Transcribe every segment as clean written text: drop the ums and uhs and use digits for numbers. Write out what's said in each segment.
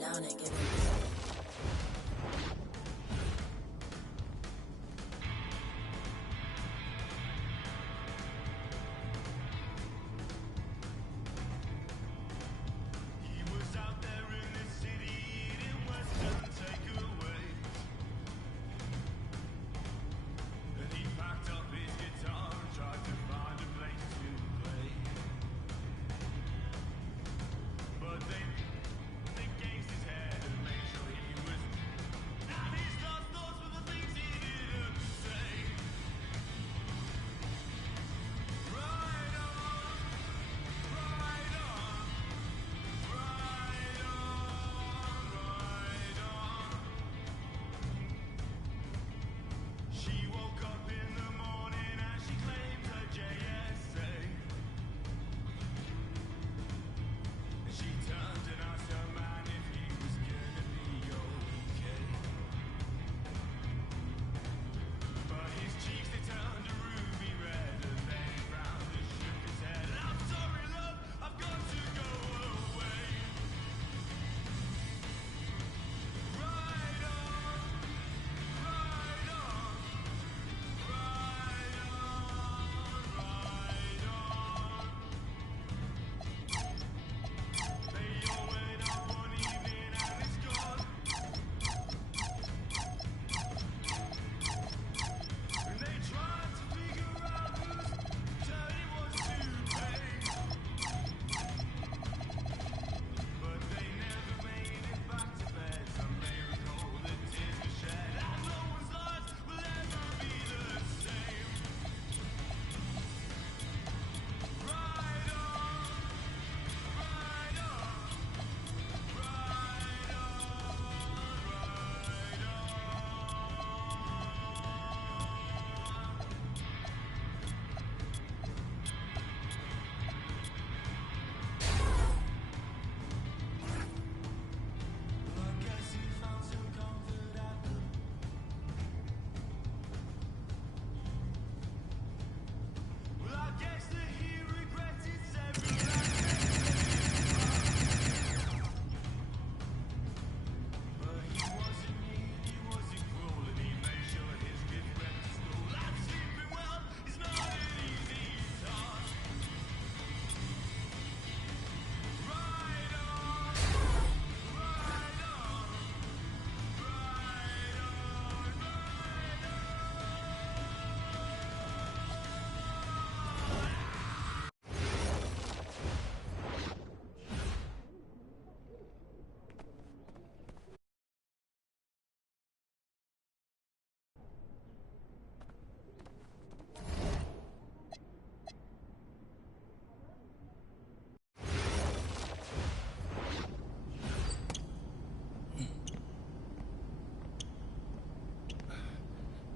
down and getting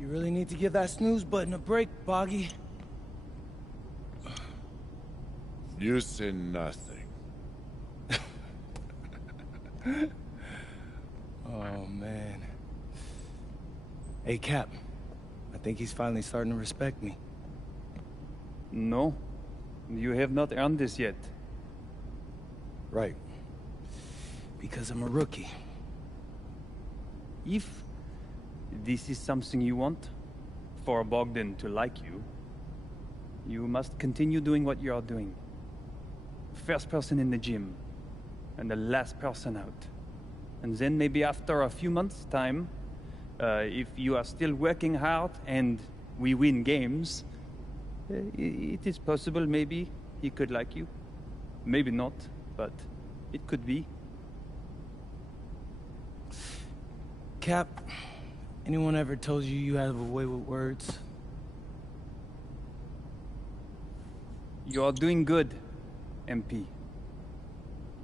You really need to give that snooze button a break, Boggy. You say nothing. Oh, man. Hey, Cap. I think he's finally starting to respect me. No, you have not earned this yet. Right. Because I'm a rookie. If this is something you want, for Bogdan to like you, you must continue doing what you are doing. First person in the gym, and the last person out. And then maybe after a few months' time, if you are still working hard and we win games, it is possible maybe he could like you. Maybe not, but it could be. Cap, anyone ever told you you have a way with words? You are doing good, MP.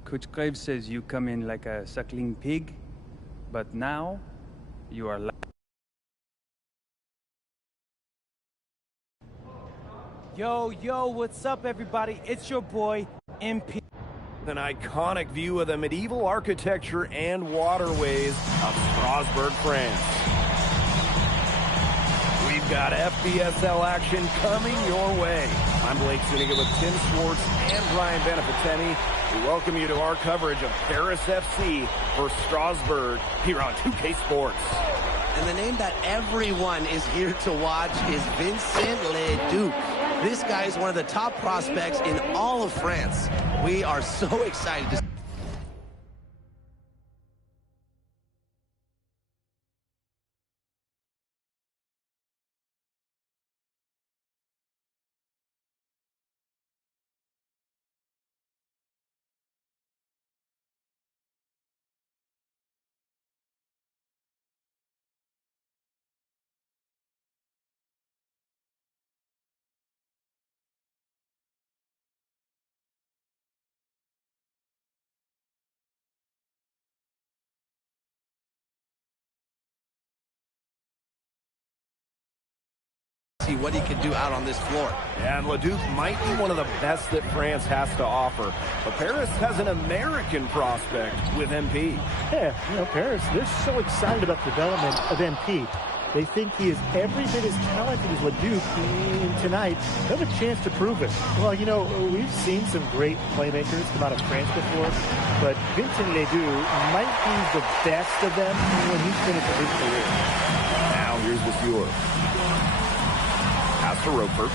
Coach Graves says you come in like a suckling pig, but now you are like... Yo, what's up, everybody? It's your boy, MP. An iconic view of the medieval architecture and waterways of Strasbourg, France. We've got FPSL action coming your way. I'm Blake Zuniga with Tim Schwartz and Brian Beneficeni. We welcome you to our coverage of Paris FC versus Strasbourg here on 2K Sports. And the name that everyone is here to watch is Vincent Leduc. This guy is one of the top prospects in all of France. We are so excited to see what he can do out on this floor. Yeah, and Leduc might be one of the best that France has to offer. But Paris has an American prospect with MP. Yeah, Paris, they're so excited about the development of MP. They think he is every bit as talented as Leduc, and tonight they have a chance to prove it. Well, we've seen some great playmakers come out of France before, but Vincent Leduc might be the best of them when he's finished his career. Now here's the Viewer. Pass to Roper.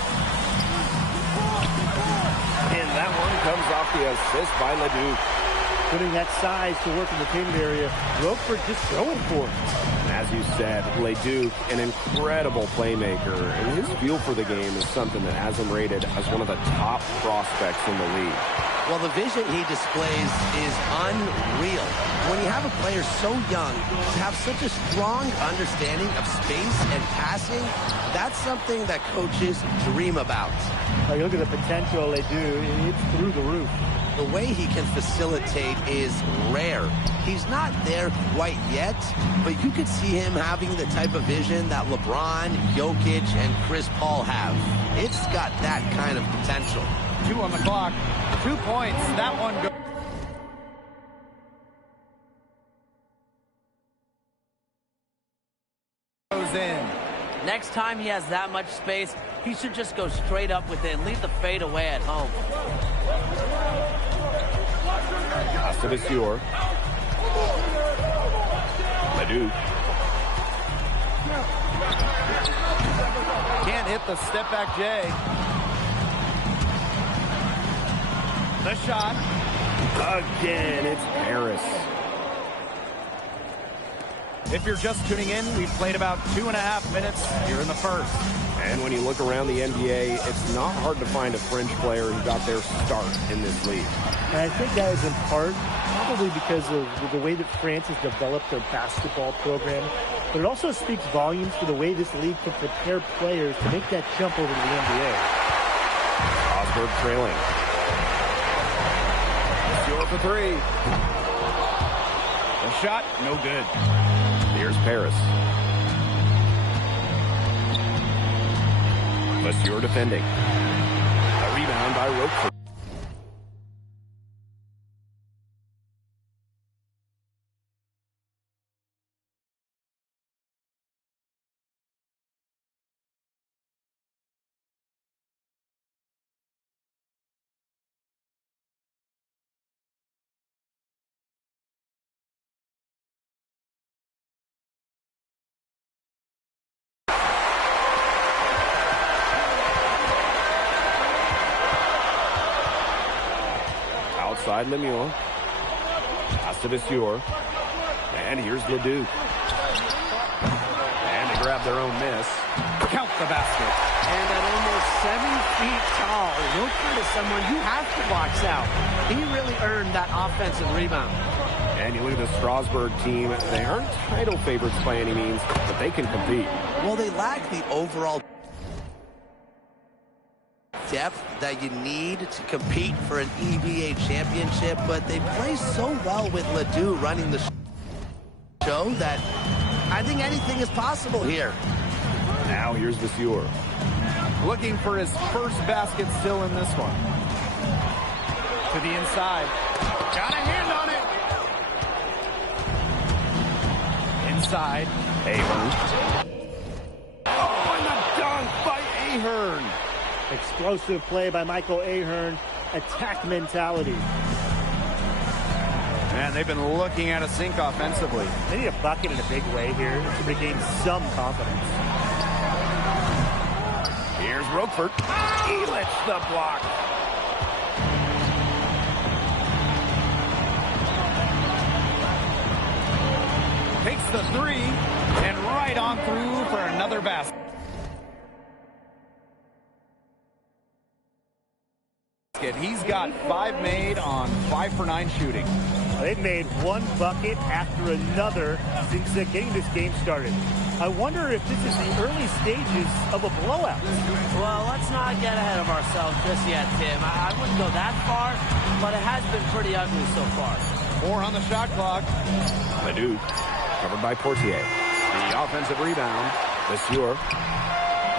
And that one comes off the assist by Leduc. Putting that size to work in the painted area, Roper just going for it. As you said, Leduc, an incredible playmaker, and his feel for the game is something that has him rated as one of the top prospects in the league. Well, the vision he displays is unreal. When you have a player so young to have such a strong understanding of space and passing, that's something that coaches dream about. You look at the potential they do, it's through the roof. The way he can facilitate is rare. He's not there quite yet, but you could see him having the type of vision that LeBron, Jokic, and Chris Paul have. It's got that kind of potential. 2 on the clock. 2 points. That one goes in. Next time he has that much space, he should just go straight up with it and leave the fade away at home. Pass to the Viewer. Leduc. Can't hit the step back J. The shot. Again, it's Paris. If you're just tuning in, we've played about 2.5 minutes here in the first. And when you look around the NBA, it's not hard to find a French player who got their start in this league. And I think that is in part probably because of the way that France has developed their basketball program. But it also speaks volumes to the way this league can prepare players to make that jump over to the NBA. Strasbourg trailing. Viewer for 3. The shot, no good. Here's Paris. Monsieur defending. A rebound by Roper. Outside Lemieux. Pass to Viewer. And here's Leduc. And they grab their own miss. Count the basket. And at almost 7 feet tall, Roper is someone you have to box out. He really earned that offensive rebound. And you look at the Strasbourg team. They aren't title favorites by any means, but they can compete. Well, they lack the overall depth that you need to compete for an EVA championship, but they play so well with Ledoux running the show that I think anything is possible here. Now here's the Viewer. Looking for his first basket still in this one. To the inside. Got a hand on it. Inside. Ahern. Oh, and the dunk by Ahern. Explosive play by Michael Ahern. Attack mentality. And they've been looking at a sink offensively. They need a bucket in a big way here to regain some confidence. Here's Roquefort. He lets the block. Takes the three and right on through for another basket. He's got 5 made on 5 for 9 shooting. They've made one bucket after another since getting this game started. I wonder if this is the early stages of a blowout. Well, let's not get ahead of ourselves just yet, Tim. I wouldn't go that far, but it has been pretty ugly so far. 4 on the shot clock. Leduc, covered by Portier. The offensive rebound, Monsieur.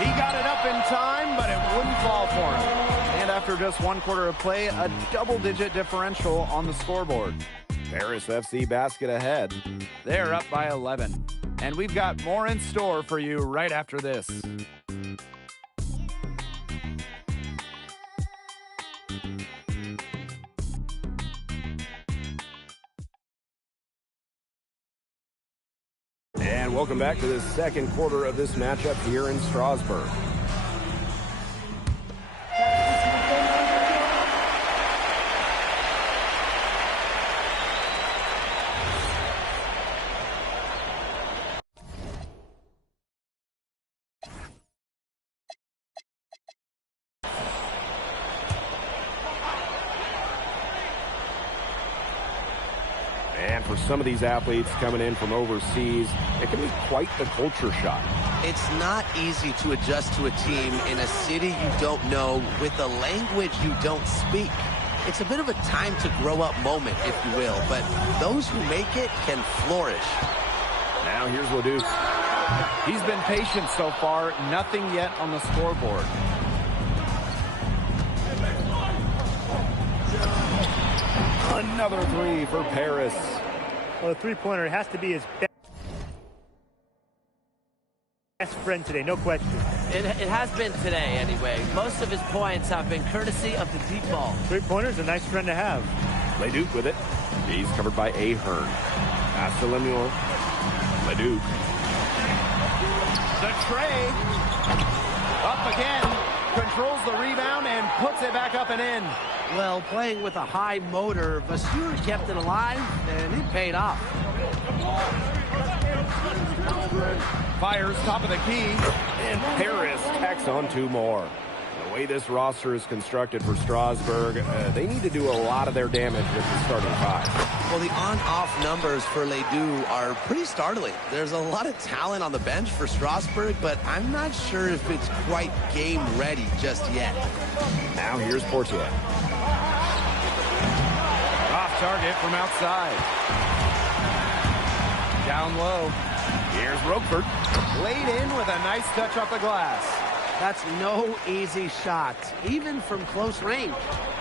He got it up in time, but it wouldn't fall for him. And after just 1 quarter of play, a double-digit differential on the scoreboard. Paris FC basket ahead. They're up by 11. And we've got more in store for you right after this. And welcome back to the second quarter of this matchup here in Strasbourg. And for some of these athletes coming in from overseas, it can be quite the culture shock. It's not easy to adjust to a team in a city you don't know with a language you don't speak. It's a bit of a time to grow up moment, if you will, but those who make it can flourish. Now here's Leduc. He's been patient so far, nothing yet on the scoreboard. Another three for Paris. Well, the three-pointer has to be his best friend today, no question. It has been today, anyway. Most of his points have been courtesy of the deep ball. Three-pointer's a nice friend to have. Leduc with it. He's covered by Ahern. Pass to Lemuel. Leduc. The tray. Up again. Controls the rebound and puts it back up and in. Well, playing with a high motor, Vasseur kept it alive, and it paid off. Fires top of the key. And Paris tacks on 2 more. The way this roster is constructed for Strasbourg, they need to do a lot of their damage with the starting 5. Well, the on-off numbers for Ledoux are pretty startling. There's a lot of talent on the bench for Strasbourg, but I'm not sure if it's quite game ready just yet. Now here's Portier. Off target from outside. Down low. Here's Roquefort. Laid in with a nice touch off the glass. That's no easy shot, even from close range.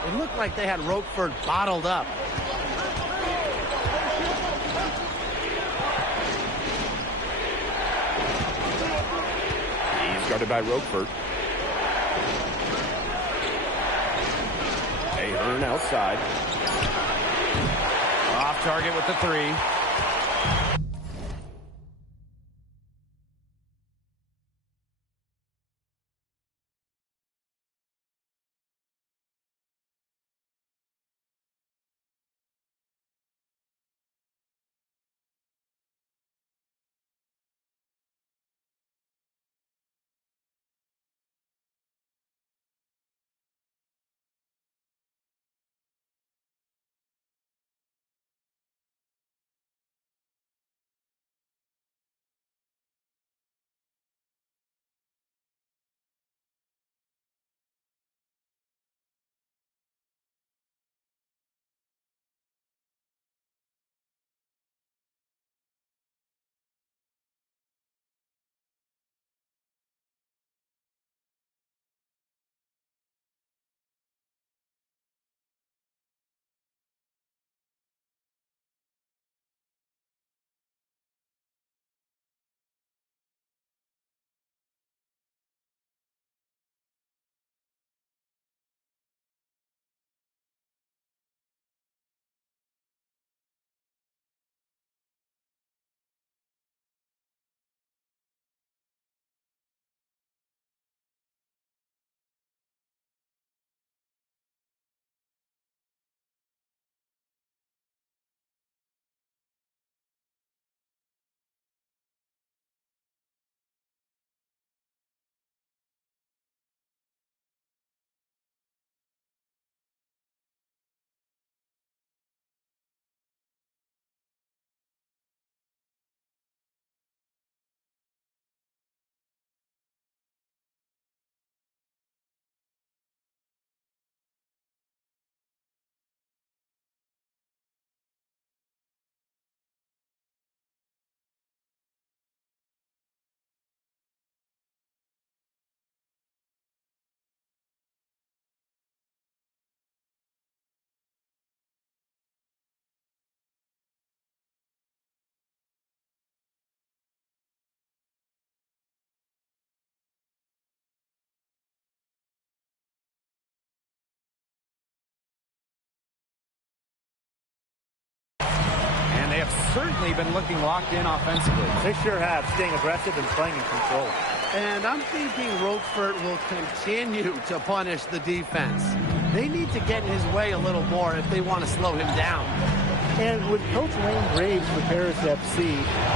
It looked like they had Roquefort bottled up. He's guarded by Roquefort. Ahern outside. Off target with the 3. certainly been looking locked in offensively. They sure have, staying aggressive and playing in control. And I'm thinking Roquefort will continue to punish the defense. They need to get in his way a little more if they want to slow him down. And with Coach Wayne Graves for Paris FC,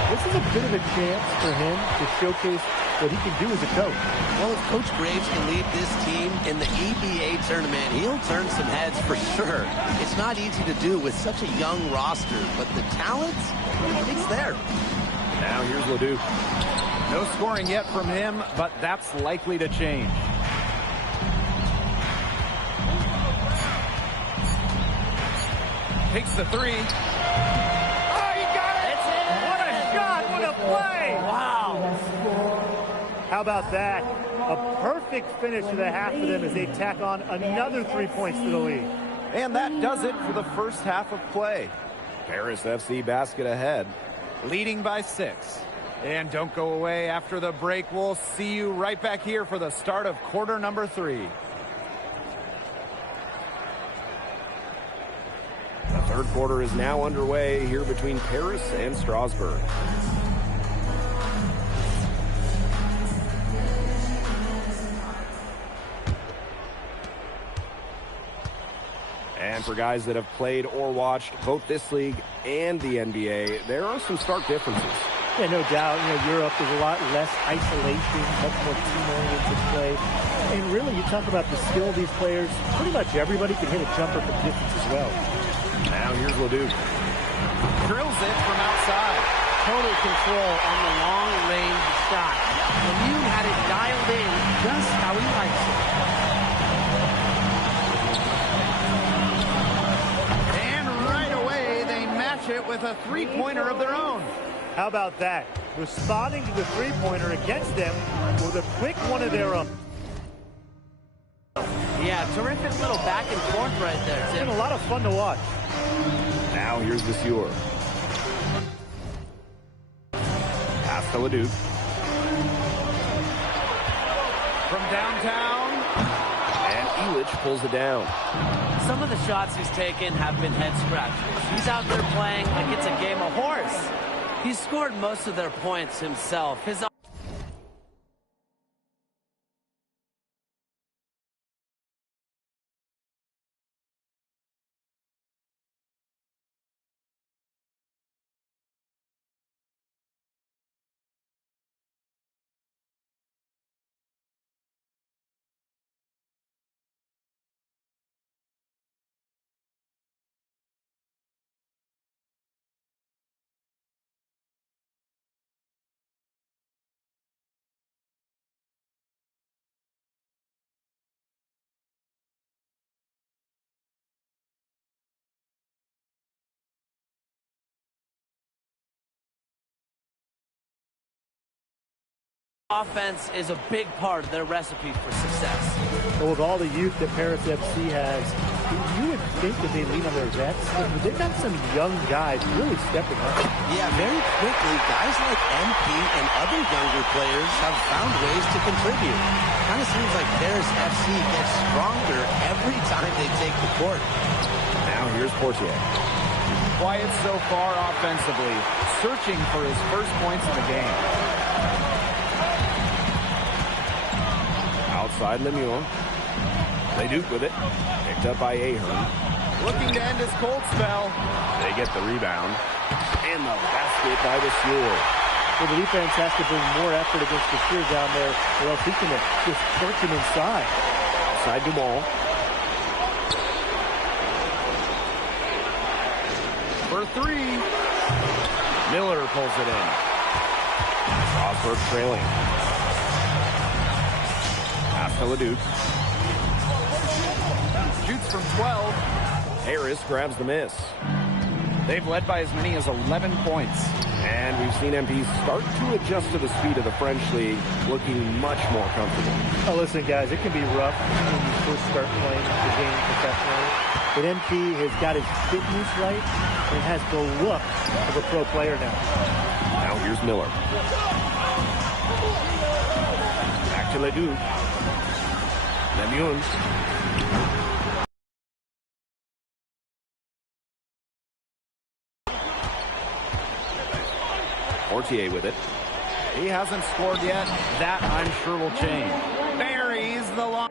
this is a bit of a chance for him to showcase what he can do as a coach. Well, if Coach Graves can lead this team in the EBA tournament, he'll turn some heads for sure. It's not easy to do with such a young roster, but the talent, it's there. Now here's Leduc. No scoring yet from him, but that's likely to change. Takes the three. Oh, you got it! What a shot! What a play! Wow. How about that? A perfect finish to the half for them as they tack on another 3 points to the lead. And that does it for the first half of play. Paris FC basket ahead. Leading by 6. And don't go away after the break. We'll see you right back here for the start of quarter number 3. The third quarter is now underway here between Paris and Strasbourg. And for guys that have played or watched both this league and the NBA, there are some stark differences. Yeah, no doubt. You know, Europe is a lot less isolation, much more team-oriented play. And really, you talk about the skill of these players, pretty much everybody can hit a jumper from distance as well. Now here's Leduc. Drills it from outside. Total control on the long-range shot. Lemieux had it dialed in just how he likes it. And right away, they match it with a three-pointer of their own. How about that? Responding to the three-pointer against them with a quick one of their own. Yeah, terrific little back and forth right there, It's Tim. been a lot of fun to watch. Now here's the Sewer. Pass to Leduc. From downtown. And Elich pulls it down. Some of the shots he's taken have been head scratchers. He's out there playing like it's a game of horse. He scored most of their points himself. His offense is a big part of their recipe for success. But with all the youth that Paris FC has, you would think that they lean on their vets, but they've got some young guys really stepping up. Yeah, very quickly, guys like MP and other younger players have found ways to contribute. Kind of seems like Paris FC gets stronger every time they take the court. Now here's Portier. Quiet so far offensively, searching for his first points of the game. Outside Lemieux. Leduc with it. Picked up by Ahern. Looking to end his cold spell. They get the rebound. And the basket by the Sewer. So the defense has to bring more effort against the Shear down there, or else he can just torch him inside. Outside Dumal. For three. Miller pulls it in. Strasbourg trailing. Pass to Leduc. Shoots from 12. Harris grabs the miss. They've led by as many as 11 points. And we've seen MP start to adjust to the speed of the French league, looking much more comfortable. Oh, listen, guys, it can be rough when you first start playing the game professionally. But MP has got his fitness right and has the look of a pro player now. Now here's Miller. Back to Leduc. Lemieux. Fortier with it. He hasn't scored yet. That, I'm sure, will change. Buries the line.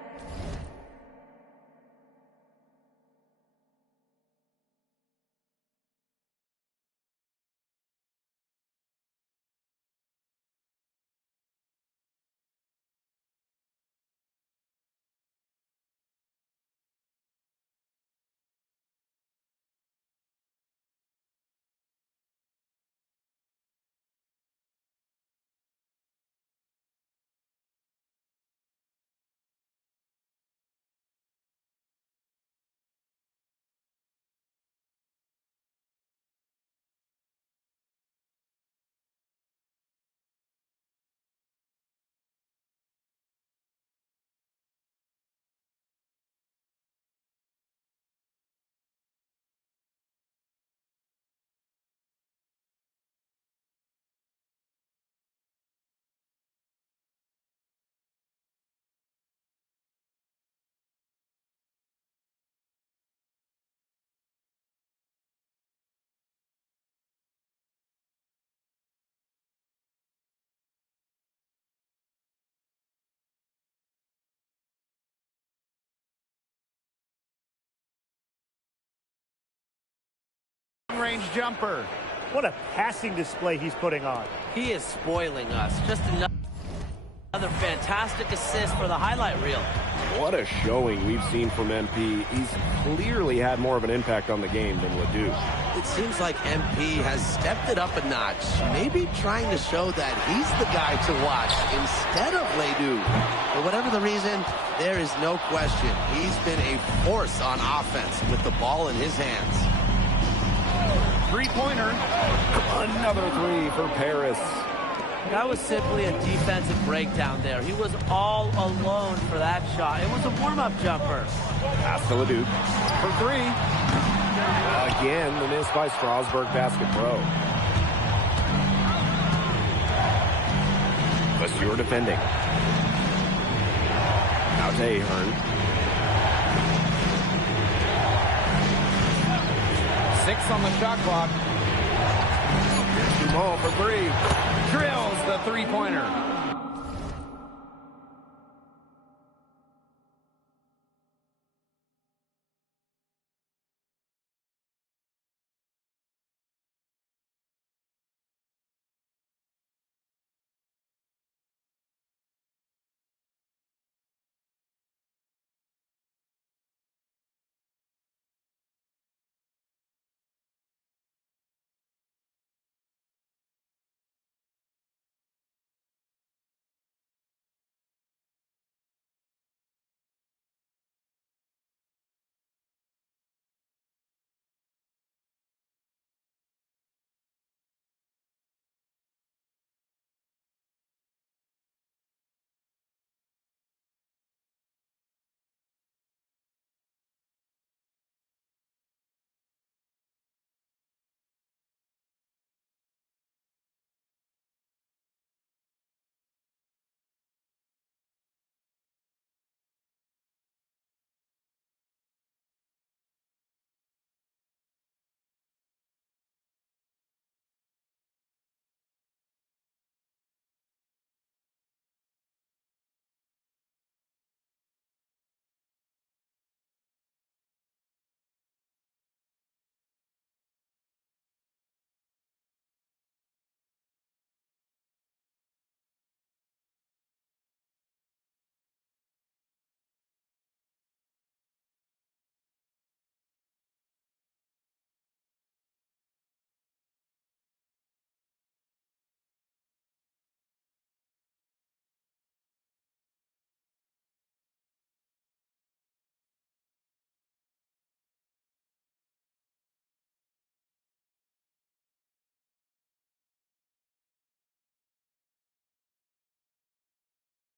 Range jumper. What a passing display he's putting on. He is spoiling us. Just another fantastic assist for the highlight reel. What a showing we've seen from MP. He's clearly had more of an impact on the game than Ledoux. It seems like MP has stepped it up a notch, maybe trying to show that he's the guy to watch instead of Ledoux. For whatever the reason, there is no question he's been a force on offense with the ball in his hands. Three-pointer. Another three for Paris. That was simply a defensive breakdown there. He was all alone for that shot. It was a warm-up jumper. Pass to Ledoux for three. Again, the miss by Strasburg Basket Pro. Lesueur defending. Now to Ahern. 6 on the shot clock. Dumont for three. Drills the three-pointer.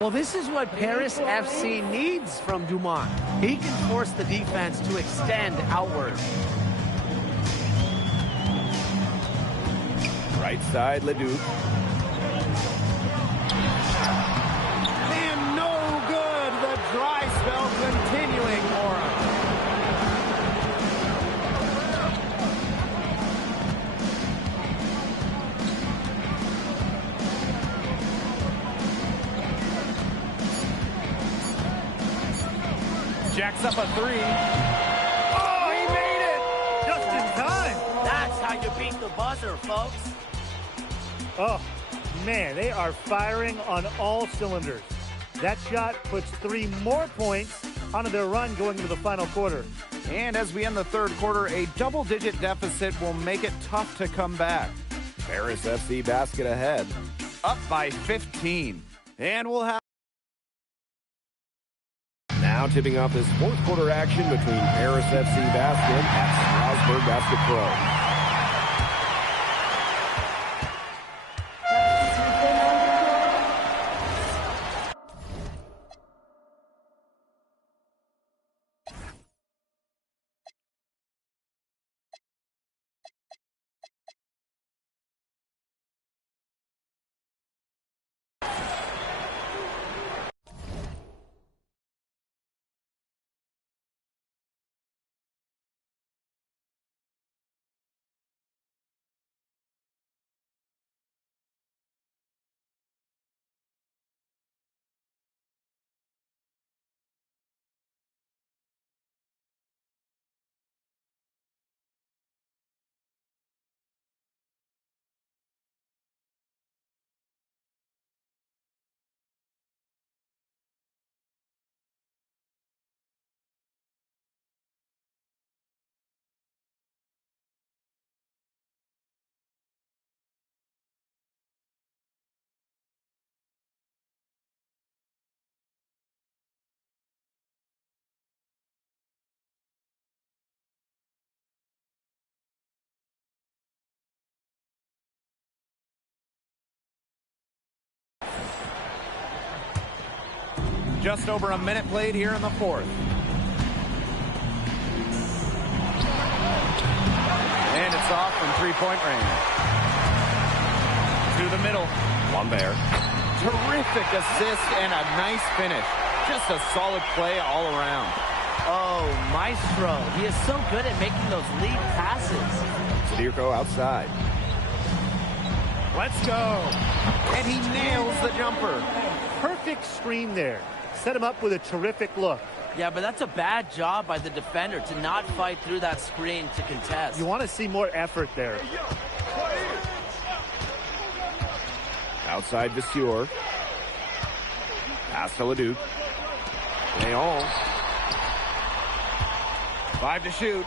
Well, this is what Paris FC needs from Dumont. He can force the defense to extend outward. Right side, Ledoux. And no good. The dry spell continuing for him. puts up a three. Oh, he made it! Just in time. That's how you beat the buzzer, folks. Oh, man, they are firing on all cylinders. That shot puts 3 more points onto their run going into the final quarter. And as we end the third quarter, a double-digit deficit will make it tough to come back. Paris FC basket ahead. Up by 15. And we'll have... Now tipping off this fourth quarter action between Paris FC basket at Strasbourg Basket Pro. Just over a minute played here in the fourth. And it's off from three-point range. To the middle. Lambert. Terrific assist and a nice finish. Just a solid play all around. Oh, Maestro. He is so good at making those lead passes. Zadirko outside. Let's go. And he nails the jumper. Perfect screen there. Set him up with a terrific look. Yeah, but that's a bad job by the defender to not fight through that screen to contest. You want to see more effort there. Outside Vasseur. Pass to Leduc. Leon. 5 to shoot.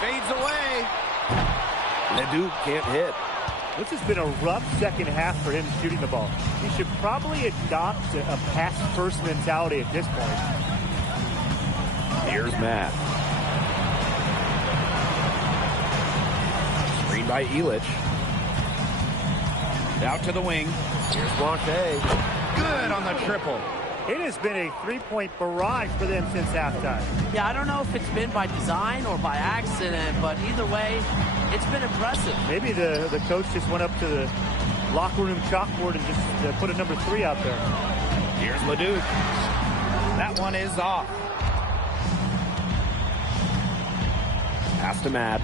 Fades away. Leduc can't hit. This has been a rough second half for him shooting the ball. He should probably adopt a pass-first mentality at this point. Here's Matt. Screen by Elich. Out to the wing. Here's Blanchet. Good on the triple. It has been a three-point barrage for them since halftime. Yeah, I don't know if it's been by design or by accident, but either way, it's been impressive. Maybe the coach just went up to the locker room chalkboard and just put a number 3 out there. Here's Leduc. That one is off. Pass to Matt.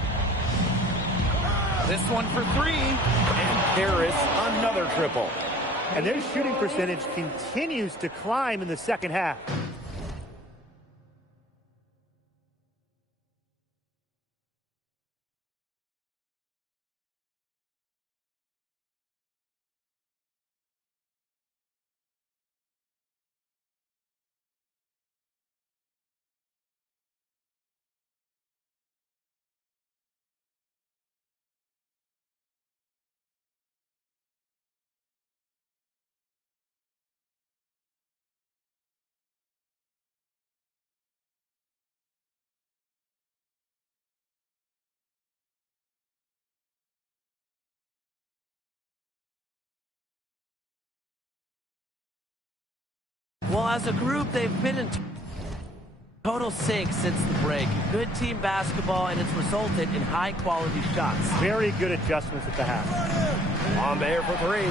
This one for 3. And Paris, another triple. And their shooting percentage continues to climb in the second half. Well, as a group, they've been in total sync since the break. Good team basketball, and it's resulted in high-quality shots. Very good adjustments at the half. Lambert for 3.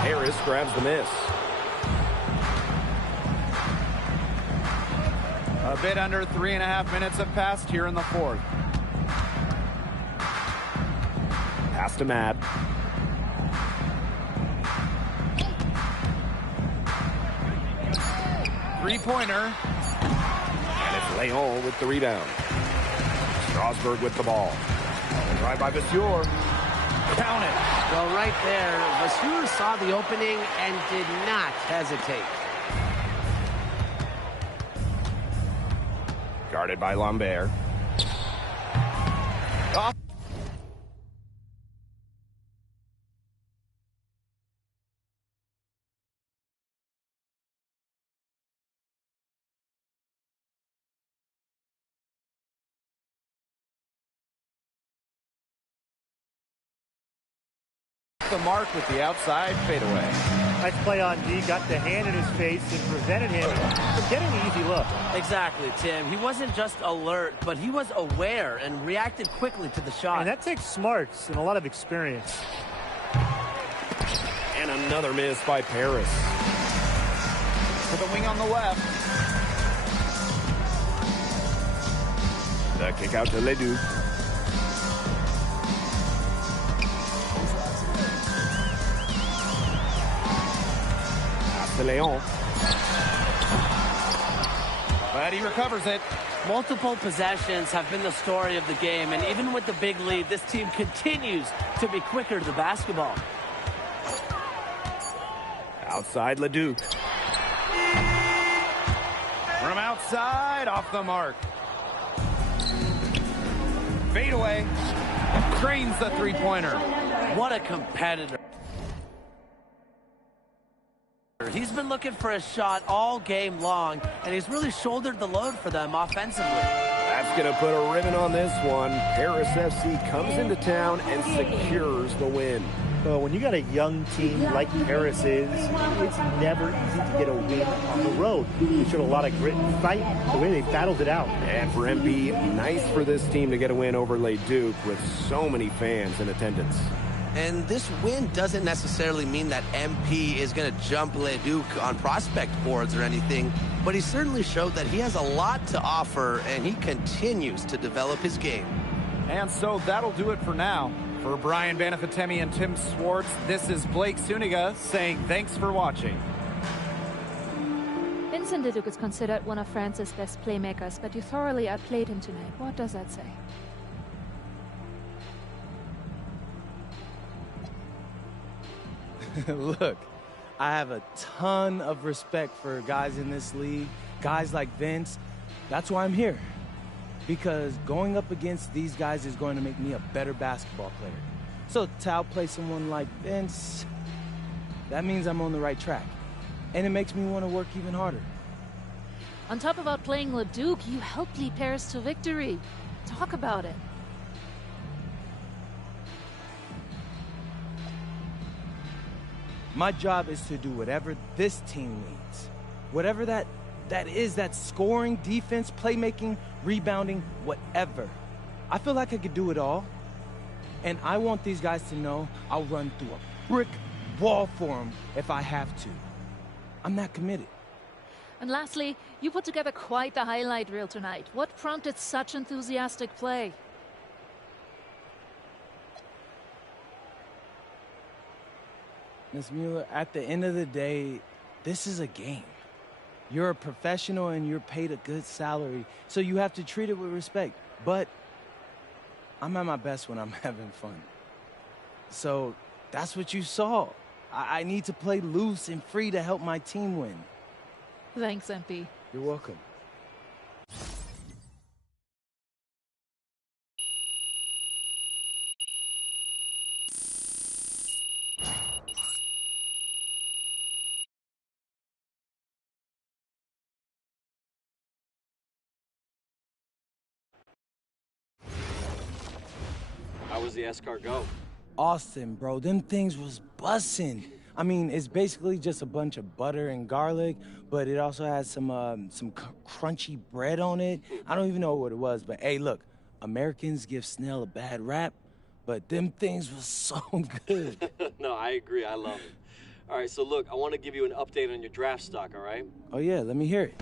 Harris grabs the miss. A bit under 3.5 minutes have passed here in the fourth. Pass to Matt. three-pointer. And it's Leon with the rebound. Strasburg with the ball. Drive by Vasseur. Count it. Well, right there, Vasseur saw the opening and did not hesitate. Guarded by Lambert. Off. The mark with the outside fadeaway. Nice play on D, got the hand in his face and prevented him from getting the easy look. Exactly, Tim. He wasn't just alert, but he was aware and reacted quickly to the shot. And that takes smarts and a lot of experience. And another miss by Paris. To the wing on the left. The kick out to Ledoux. To Leon. But he recovers it. Multiple possessions have been the story of the game, and even with the big lead, this team continues to be quicker to the basketball. Outside Ledoux. From outside, off the mark. Fade away. Cranes the three-pointer. What a competitor. He's been looking for a shot all game long, and he's really shouldered the load for them offensively. That's going to put a ribbon on this one. Paris FC comes into town and secures the win. So when you got a young team like Paris is, it's never easy to get a win on the road. They showed a lot of grit and fight the way they battled it out. And for MP, nice for this team to get a win over Leduc with so many fans in attendance. And this win doesn't necessarily mean that MP is going to jump Leduc on prospect boards or anything, but he certainly showed that he has a lot to offer, and he continues to develop his game. And so that'll do it for now. For Brian Banafitemi and Tim Swartz, this is Blake Suniga saying thanks for watching. Vincent Leduc is considered one of France's best playmakers, but you thoroughly outplayed him tonight. What does that say? Look, I have a ton of respect for guys in this league, guys like Vince. That's why I'm here. Because going up against these guys is going to make me a better basketball player. So to outplay someone like Vince, that means I'm on the right track. And it makes me want to work even harder. On top of outplaying Leduc, you helped lead Paris to victory. Talk about it. My job is to do whatever this team needs. Whatever that is, that scoring, defense, playmaking, rebounding, whatever. I feel like I could do it all. And I want these guys to know I'll run through a brick wall for them if I have to. I'm that committed. And lastly, you put together quite the highlight reel tonight. What prompted such enthusiastic play? Ms. Mueller, at the end of the day, this is a game. You're a professional and you're paid a good salary, so you have to treat it with respect. But I'm at my best when I'm having fun. So that's what you saw. I need to play loose and free to help my team win. Thanks, MP. You're welcome. How was the escargot? Austin, bro, them things was bussin'. I mean, it's basically just a bunch of butter and garlic, but it also has some crunchy bread on it. I don't even know what it was, but hey, look, Americans give Snell a bad rap, but them things was so good. No, I agree. I love it. All right, so look, I want to give you an update on your draft stock, all right? Oh, yeah, let me hear it.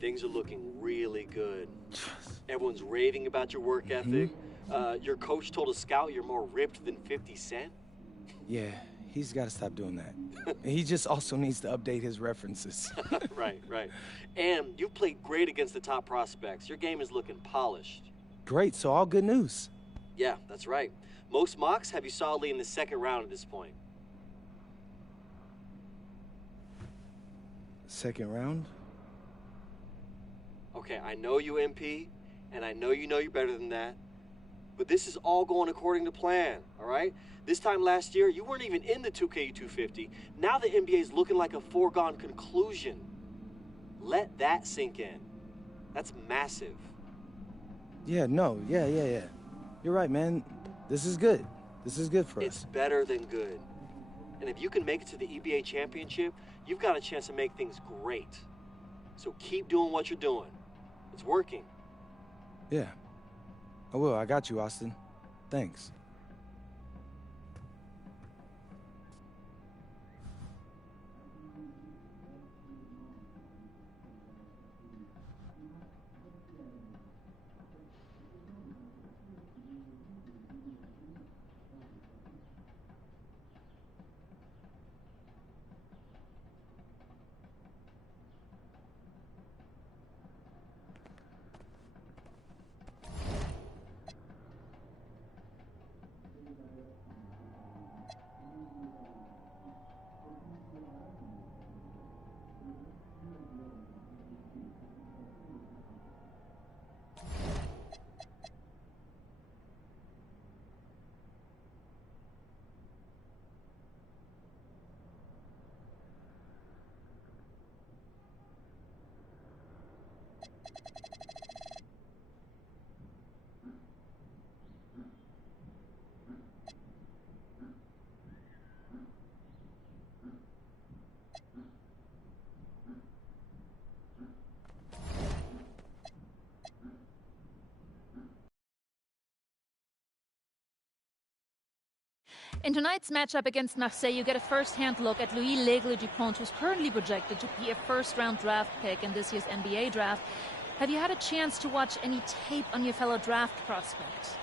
Things are looking really good. Everyone's raving about your work ethic. Your coach told a scout you're more ripped than 50 Cent. Yeah, he's got to stop doing that. He just also needs to update his references. Right. And you've played great against the top prospects. Your game is looking polished. Great, so all good news. Yeah, that's right. Most mocks have you solidly in the second round at this point. Second round? Okay, I know you, MP, and I know you're better than that. But this is all going according to plan, all right? This time last year, you weren't even in the 2K250. Now the NBA is looking like a foregone conclusion. Let that sink in. That's massive. Yeah. You're right, man. This is good. This is good for us. It's better than good. And if you can make it to the EBA championship, you've got a chance to make things great. So keep doing what you're doing. It's working. Yeah. I will. I got you, Austin. Thanks. In tonight's matchup against Marseille, you get a first-hand look at Louis L'Aigle-Dupont, who's currently projected to be a first-round draft pick in this year's NBA draft. Have you had a chance to watch any tape on your fellow draft prospects?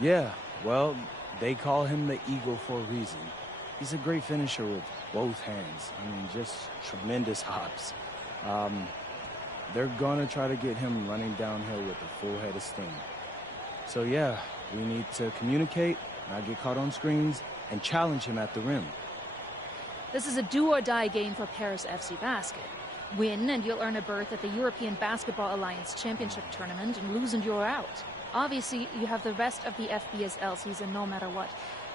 Yeah, well, they call him the Eagle for a reason. He's a great finisher with both hands. I mean, just tremendous hops. They're gonna try to get him running downhill with a full head of steam. So yeah, we need to communicate, not get caught on screens, and challenge him at the rim. This is a do-or-die game for Paris FC Basket. Win and you'll earn a berth at the European Basketball Alliance Championship Tournament, and lose and you're out. Obviously, you have the rest of the FBSL season no matter what.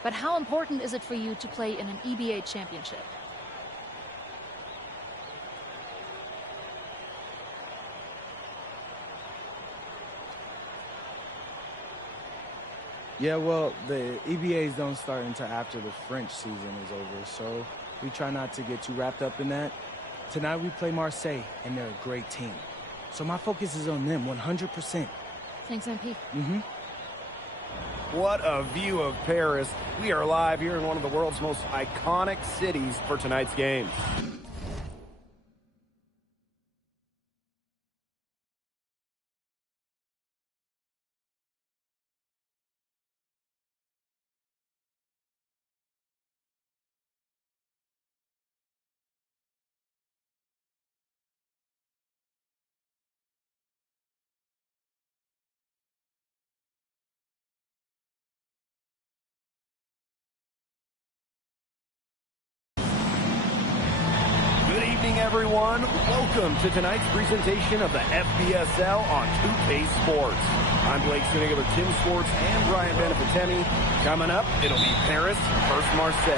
But how important is it for you to play in an EBA championship? Yeah, well, the EBAs don't start until after the French season is over, so we try not to get too wrapped up in that. Tonight we play Marseille, and they're a great team. So my focus is on them 100%. Thanks, MP. What a view of Paris. We are live here in one of the world's most iconic cities for tonight's game. Everyone, welcome to tonight's presentation of the FBSL on 2K Sports. I'm Blake Siniga with Tim Swartz and Brian Benefitemi. Coming up, it'll be Paris versus Marseille.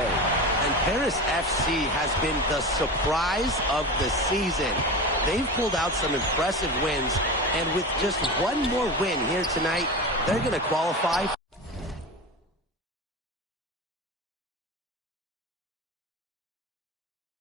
And Paris FC has been the surprise of the season. They've pulled out some impressive wins, and with just one more win here tonight, they're going to qualify